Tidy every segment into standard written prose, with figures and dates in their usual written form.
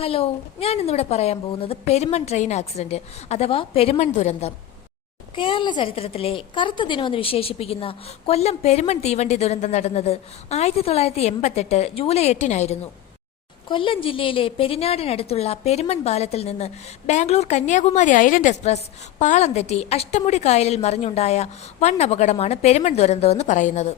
Hello, ഞാൻ ഇന്നിവിടെ പറയാൻ പോകുന്നത് പെരുമൺ ട്രെയിൻ ആക്സിഡന്റ് അഥവാ പെരുമൺ ദുരന്തം. കേരള ചരിത്രത്തിലെ കറുത്ത ദിനമെന്ന് വിശേഷിപ്പിക്കുന്ന കൊല്ലം പെരുമൺ തീവണ്ടി ദുരന്തം നടന്നത് 1988 ജൂലൈ 8-നായിരുന്നു. കൊല്ലം ജില്ലയിലെ പെരിനാടിനടുത്തുള്ള പെരുമൺ പാലത്തിൽ നിന്ന് ബാംഗ്ലൂർ കന്യാകുമാരി ഐലൻഡ് എക്സ്പ്രസ് പാളം തെറ്റി അഷ്ടമുടി കായലിൽ മറിഞ്ഞുണ്ടായ വൻ അപകടമാണ് പെരുമൺ ദുരന്തമെന്ന് പറയുന്നത്.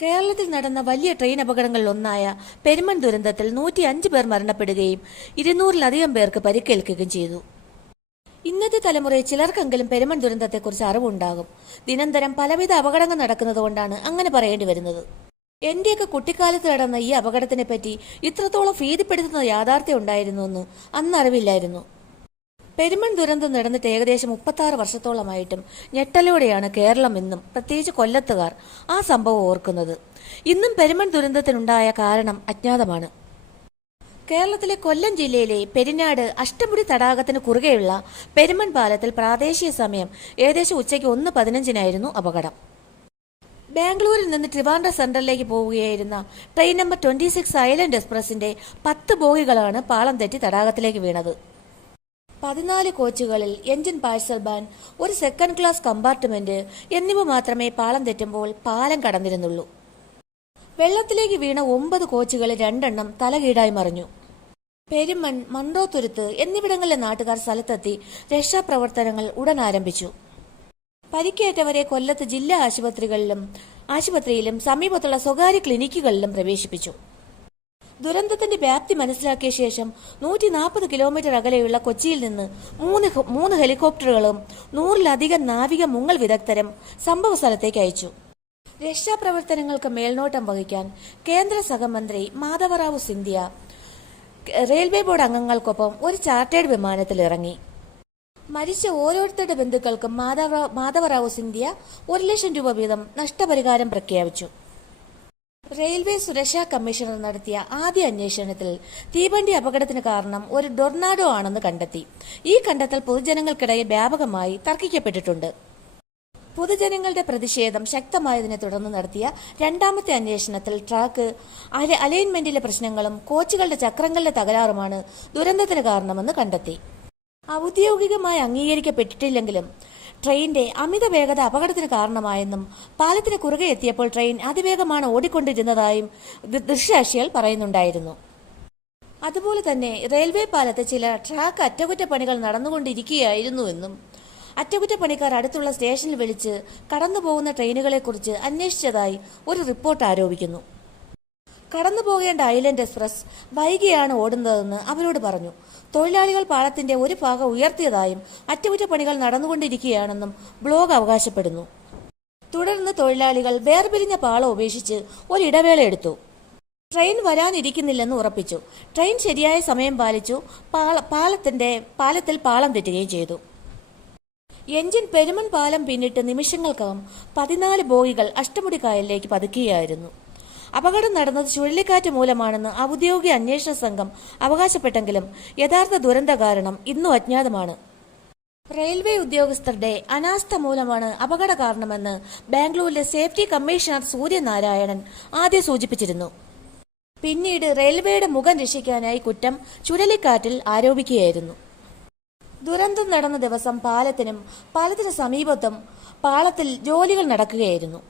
കേരളത്തിൽ നടന്ന വലിയ ട്രെയിൻ അപകടങ്ങളിൽ ഒന്നായ പെരുമൺ ദുരന്തത്തിൽ 105 പേർ മരണപ്പെടുകയും 200-ലധികം പേർക്ക് പരിക്കേൽക്കുകയും ചെയ്തു. ഇന്നത്തെ തലമുറയിൽ ചിലർക്കെങ്കിലും പെരുമൺ ദുരന്തത്തെക്കുറിച്ച് അറിവുണ്ടാകും. ദിനംതരം പലവിധ അപകടങ്ങൾ നടക്കുന്നതുകൊണ്ടാണ് അങ്ങനെ പറയേണ്ടി വരുന്നത്. എന്റെയൊക്കെ കുട്ടിക്കാലത്ത് നടന്ന ഈ അപകടത്തിനെ പറ്റി ഇത്രത്തോളം ഭീതിപ്പെടുത്തുന്ന യാഥാർത്ഥ്യം ഉണ്ടായിരുന്നുവെന്ന് അന്ന് അറിവില്ലായിരുന്നു. പെരുമൺ ദുരന്തം നടന്നിട്ട് ഏകദേശം 36 വർഷത്തോളമായിട്ടും ഞെട്ടലോടെയാണ് കേരളം ഇന്നും, പ്രത്യേകിച്ച് കൊല്ലത്തുകാർ, ആ സംഭവം ഓർക്കുന്നത്. ഇന്നും പെരുമൺ ദുരന്തത്തിനുണ്ടായ കാരണം അജ്ഞാതമാണ്. കേരളത്തിലെ കൊല്ലം ജില്ലയിലെ പെരിനാട് അഷ്ടമുടി തടാകത്തിന് കുറുകെയുള്ള പെരുമൺ പാലത്തിൽ പ്രാദേശിക സമയം ഏകദേശം ഉച്ചയ്ക്ക് 1:15-നായിരുന്നു അപകടം. ബാംഗ്ലൂരിൽ നിന്ന് ട്രിവാൻഡ്രം സെൻട്രലിലേക്ക് പോവുകയായിരുന്ന ട്രെയിൻ നമ്പർ 26 ഐലൻഡ് എക്സ്പ്രസിന്റെ 10 ബോഗികളാണ് പാളം തെറ്റി തടാകത്തിലേക്ക് വീണത്. 14 കോച്ചുകളിൽ എഞ്ചിൻ പാഴ്സൽ ബാൻ, ഒരു സെക്കൻഡ് ക്ലാസ് കമ്പാർട്ട്മെന്റ് എന്നിവ മാത്രമേ പാളം തെറ്റുമ്പോൾ പാലം കടന്നിരുന്നുള്ളൂ. വെള്ളത്തിലേക്ക് വീണ 9 കോച്ചുകളിൽ 2 എണ്ണം തലകീഴായി മറിഞ്ഞു. പെരുമൺ, മൺട്രോത്തുരുത്ത് എന്നിവിടങ്ങളിലെ നാട്ടുകാർ സ്ഥലത്തെത്തി രക്ഷാപ്രവർത്തനങ്ങൾ ഉടൻ ആരംഭിച്ചു. പരിക്കേറ്റവരെ കൊല്ലത്ത് ജില്ലാ ആശുപത്രിയിലും സമീപത്തുള്ള സ്വകാര്യ ക്ലിനിക്കുകളിലും പ്രവേശിപ്പിച്ചു. ദുരന്തത്തിന്റെ വ്യാപ്തി മനസ്സിലാക്കിയ ശേഷം 140 കിലോമീറ്റർ അകലെയുള്ള കൊച്ചിയിൽ നിന്ന് 3 ഹെലികോപ്റ്ററുകളും 100-ലധികം നാവിക മുങ്ങൽ വിദഗ്ധരും സംഭവ സ്ഥലത്തേക്ക് അയച്ചു. രക്ഷാപ്രവർത്തനങ്ങൾക്ക് മേൽനോട്ടം വഹിക്കാൻ കേന്ദ്ര സഹമന്ത്രി മാധവറാവു സിന്ധ്യ റെയിൽവേ ബോർഡ് അംഗങ്ങൾക്കൊപ്പം ഒരു ചാർട്ടേഡ് വിമാനത്തിൽ ഇറങ്ങി. മരിച്ച ഓരോരുത്തരുടെ ബന്ധുക്കൾക്കും മാധവറാവു സിന്ധ്യ 1 ലക്ഷം രൂപ വീതം നഷ്ടപരിഹാരം പ്രഖ്യാപിച്ചു. റെയിൽവേ സുരക്ഷാ കമ്മീഷണർ നടത്തിയ ആദ്യ അന്വേഷണത്തിൽ തീവണ്ടി അപകടത്തിന് കാരണം ഒരു ടൊർണാഡോ ആണെന്ന് കണ്ടെത്തി. ഈ കണ്ടെത്തൽ പൊതുജനങ്ങൾക്കിടയിൽ വ്യാപകമായി തർക്കിക്കപ്പെട്ടിട്ടുണ്ട്. പൊതുജനങ്ങളുടെ പ്രതിഷേധം ശക്തമായതിനെ തുടർന്ന് നടത്തിയ രണ്ടാമത്തെ അന്വേഷണത്തിൽ ട്രാക്ക് അലൈൻമെന്റിലെ പ്രശ്നങ്ങളും കോച്ചുകളുടെ ചക്രങ്ങളുടെ തകരാറുമാണ് ദുരന്തത്തിന് കാരണമെന്ന് കണ്ടെത്തി. ഔദ്യോഗികമായി അംഗീകരിക്കപ്പെട്ടിട്ടില്ലെങ്കിലും ട്രെയിനിന്റെ അമിത വേഗത അപകടത്തിന് കാരണമായെന്നും പാലത്തിന് കുറുകെ എത്തിയപ്പോൾ ട്രെയിൻ അതിവേഗമാണ് ഓടിക്കൊണ്ടിരുന്നതായും ദൃക്സാക്ഷികൾ പറയുന്നുണ്ടായിരുന്നു. അതുപോലെ തന്നെ റെയിൽവേ പാലത്ത് ചില ട്രാക്ക് അറ്റകുറ്റപ്പണികൾ നടന്നുകൊണ്ടിരിക്കുകയായിരുന്നുവെന്നും അറ്റകുറ്റപ്പണിക്കാർ അടുത്തുള്ള സ്റ്റേഷനിൽ വിളിച്ച് കടന്നുപോകുന്ന ട്രെയിനുകളെക്കുറിച്ച് അന്വേഷിച്ചതായി ഒരു റിപ്പോർട്ട് ആരോപിക്കുന്നു. കടന്നുപോകേണ്ട ഐലൻഡ് എക്സ്പ്രസ് വൈകിയാണ് ഓടുന്നതെന്ന് അവരോട് പറഞ്ഞു. തൊഴിലാളികൾ പാളത്തിന്റെ ഒരു ഭാഗം ഉയർത്തിയതായും അറ്റകുറ്റപ്പണികൾ നടന്നുകൊണ്ടിരിക്കുകയാണെന്നും ബ്ലോഗ് അവകാശപ്പെടുന്നു. തുടർന്ന് തൊഴിലാളികൾ വേർപിരിഞ്ഞ പാളം ഉപേക്ഷിച്ച് ഒരിടവേള എടുത്തു. ട്രെയിൻ വരാനിരിക്കുന്നില്ലെന്ന് ഉറപ്പിച്ചു. ട്രെയിൻ ശരിയായ സമയം പാലിച്ചു. പാലത്തിൽ പാളം തെറ്റുകയും ചെയ്തു. എഞ്ചിൻ പെരുമൺ പാലം പിന്നിട്ട് നിമിഷങ്ങൾക്കകം 14 ബോഗികൾ അഷ്ടമുടി കായലിലേക്ക് പതിക്കുകയായിരുന്നു. അപകടം നടന്നത് ചുഴലിക്കാറ്റ് മൂലമാണെന്ന് ഔദ്യോഗിക അന്വേഷണ സംഘം അവകാശപ്പെട്ടെങ്കിലും യഥാർത്ഥ ദുരന്ത കാരണം ഇന്നും അജ്ഞാതമാണ്. റെയിൽവേ ഉദ്യോഗസ്ഥരുടെ അനാസ്ഥ മൂലമാണ് അപകട കാരണമെന്ന് ബാംഗ്ലൂരിലെ സേഫ്റ്റി കമ്മീഷണർ സൂര്യനാരായണൻ ആദ്യം സൂചിപ്പിച്ചിരുന്നു. പിന്നീട് റെയിൽവേയുടെ മുഖം രക്ഷിക്കാനായി കുറ്റം ചുഴലിക്കാറ്റിൽ ആരോപിക്കുകയായിരുന്നു. ദുരന്തം നടന്ന ദിവസം പാലത്തിന് സമീപത്തും പാളത്തിൽ ജോലികൾ നടക്കുകയായിരുന്നു.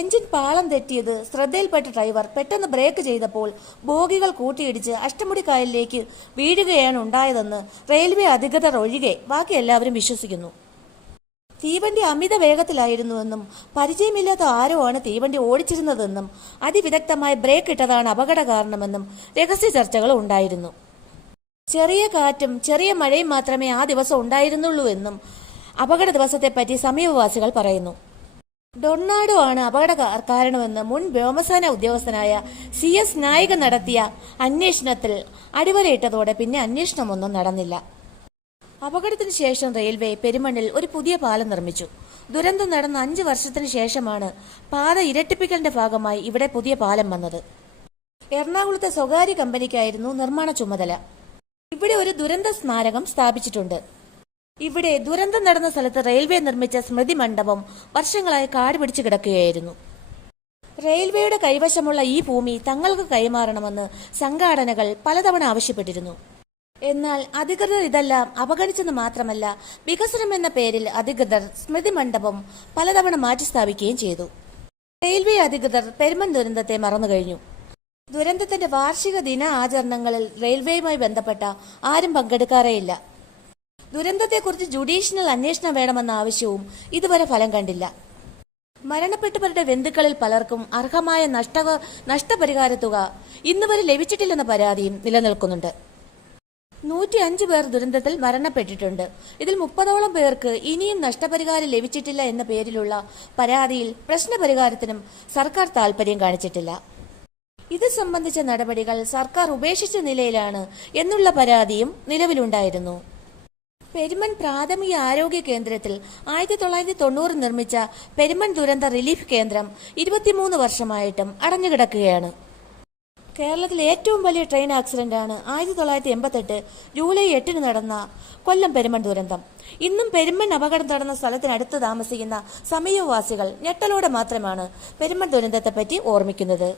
എഞ്ചിൻ പാളം തെറ്റിയത് ശ്രദ്ധയിൽപ്പെട്ട ഡ്രൈവർ പെട്ടെന്ന് ബ്രേക്ക് ചെയ്തപ്പോൾ ബോഗികൾ കൂട്ടിയിടിച്ച് അഷ്ടമുടി കായലിലേക്ക് വീഴുകയാണ് ഉണ്ടായതെന്ന് റെയിൽവേ അധികൃതർ ഒഴികെ ബാക്കി എല്ലാവരും വിശ്വസിക്കുന്നു. തീവണ്ടി അമിത വേഗത്തിലായിരുന്നുവെന്നും പരിചയമില്ലാത്ത ആരോ ആണ് തീവണ്ടി ഓടിച്ചിരുന്നതെന്നും അതിവിദഗ്ധമായി ബ്രേക്ക് ഇട്ടതാണ് അപകട കാരണമെന്നും രഹസ്യ ചർച്ചകൾ ഉണ്ടായിരുന്നു. ചെറിയ കാറ്റും ചെറിയ മഴയും മാത്രമേ ആ ദിവസം ഉണ്ടായിരുന്നുള്ളൂ എന്നും അപകട ദിവസത്തെപ്പറ്റി സമീപവാസികൾ പറയുന്നു. ടൊർണാഡോ ആണ് അപകട കാരണമെന്ന് മുൻ വ്യോമസേന ഉദ്യോഗസ്ഥനായ CS നായിക നടത്തിയ അന്വേഷണത്തിൽ അടിവരയിട്ടതോടെ പിന്നെ അന്വേഷണമൊന്നും നടന്നില്ല. അപകടത്തിന് ശേഷം റെയിൽവേ പെരുമണ്ണിൽ ഒരു പുതിയ പാലം നിർമ്മിച്ചു. ദുരന്തം നടന്ന 5 വർഷത്തിന് ശേഷമാണ് പാത ഇരട്ടിപ്പിക്കലിന്റെ ഭാഗമായി ഇവിടെ പുതിയ പാലം വന്നത്. എറണാകുളത്തെ സ്വകാര്യ കമ്പനിക്കായിരുന്നു നിർമ്മാണ ചുമതല. ഇവിടെ ഒരു ദുരന്ത സ്മാരകം സ്ഥാപിച്ചിട്ടുണ്ട്. ഇവിടെ ദുരന്തം നടന്ന സ്ഥലത്ത് റെയിൽവേ നിർമ്മിച്ച സ്മൃതി മണ്ഡപം വർഷങ്ങളായി കാട് പിടിച്ചു കിടക്കുകയായിരുന്നു. റെയിൽവേയുടെ കൈവശമുള്ള ഈ ഭൂമി തങ്ങൾക്ക് കൈമാറണമെന്ന് സംഘാടനകൾ പലതവണ ആവശ്യപ്പെട്ടിരുന്നു. എന്നാൽ അധികൃതർ ഇതെല്ലാം അവഗണിച്ചെന്ന് മാത്രമല്ല, വികസനം എന്ന പേരിൽ അധികൃതർ സ്മൃതി മണ്ഡപം പലതവണ മാറ്റിസ്ഥാപിക്കുകയും ചെയ്തു. റെയിൽവേ അധികൃതർ പെരുമൺ ദുരന്തത്തെ മറന്നുകഴിഞ്ഞു. ദുരന്തത്തിന്റെ വാർഷിക ദിന ആചരണങ്ങളിൽ റെയിൽവേയുമായി ബന്ധപ്പെട്ട ആരും പങ്കെടുക്കാറേയില്ല. ദുരന്തത്തെക്കുറിച്ച് ജുഡീഷ്യൽ അന്വേഷണം വേണമെന്ന ആവശ്യവും ഇതുവരെ ഫലം കണ്ടില്ല. മരണപ്പെട്ടവരുടെ ബന്ധുക്കളിൽ പലർക്കും അർഹമായ നഷ്ടപരിഹാര തുക ഇന്നുവരെ ലഭിച്ചിട്ടില്ലെന്ന പരാതിയും നിലനിൽക്കുന്നുണ്ട്. 105 പേർ ദുരന്തത്തിൽ മരണപ്പെട്ടിട്ടുണ്ട്. ഇതിൽ 30ഓളം പേർക്ക് ഇനിയും നഷ്ടപരിഹാരം ലഭിച്ചിട്ടില്ല എന്ന പേരിലുള്ള പരാതിയിൽ പ്രശ്നപരിഹാരത്തിനും സർക്കാർ താൽപര്യം കാണിച്ചിട്ടില്ല. ഇത് സംബന്ധിച്ച നടപടികൾ സർക്കാർ ഉപേക്ഷിച്ച നിലയിലാണ് എന്നുള്ള പരാതിയും നിലവിലുണ്ടായിരുന്നു. പെരുമൺ പ്രാഥമിക ആരോഗ്യ കേന്ദ്രത്തിൽ 1990 നിർമ്മിച്ച പെരുമൺ ദുരന്ത റിലീഫ് കേന്ദ്രം 23 വർഷമായിട്ടും അടഞ്ഞുകിടക്കുകയാണ്. കേരളത്തിലെ ഏറ്റവും വലിയ ട്രെയിൻ ആക്സിഡന്റാണ് 1988 ജൂലൈ 8 നടന്ന കൊല്ലം പെരുമൺ ദുരന്തം. ഇന്നും പെരുമൺ അപകടം നടന്ന സ്ഥലത്തിനടുത്ത് താമസിക്കുന്ന സമീപവാസികൾ ഞെട്ടലോടെ മാത്രമാണ് പെരുമൺ ദുരന്തത്തെപ്പറ്റി ഓർമ്മിക്കുന്നത്.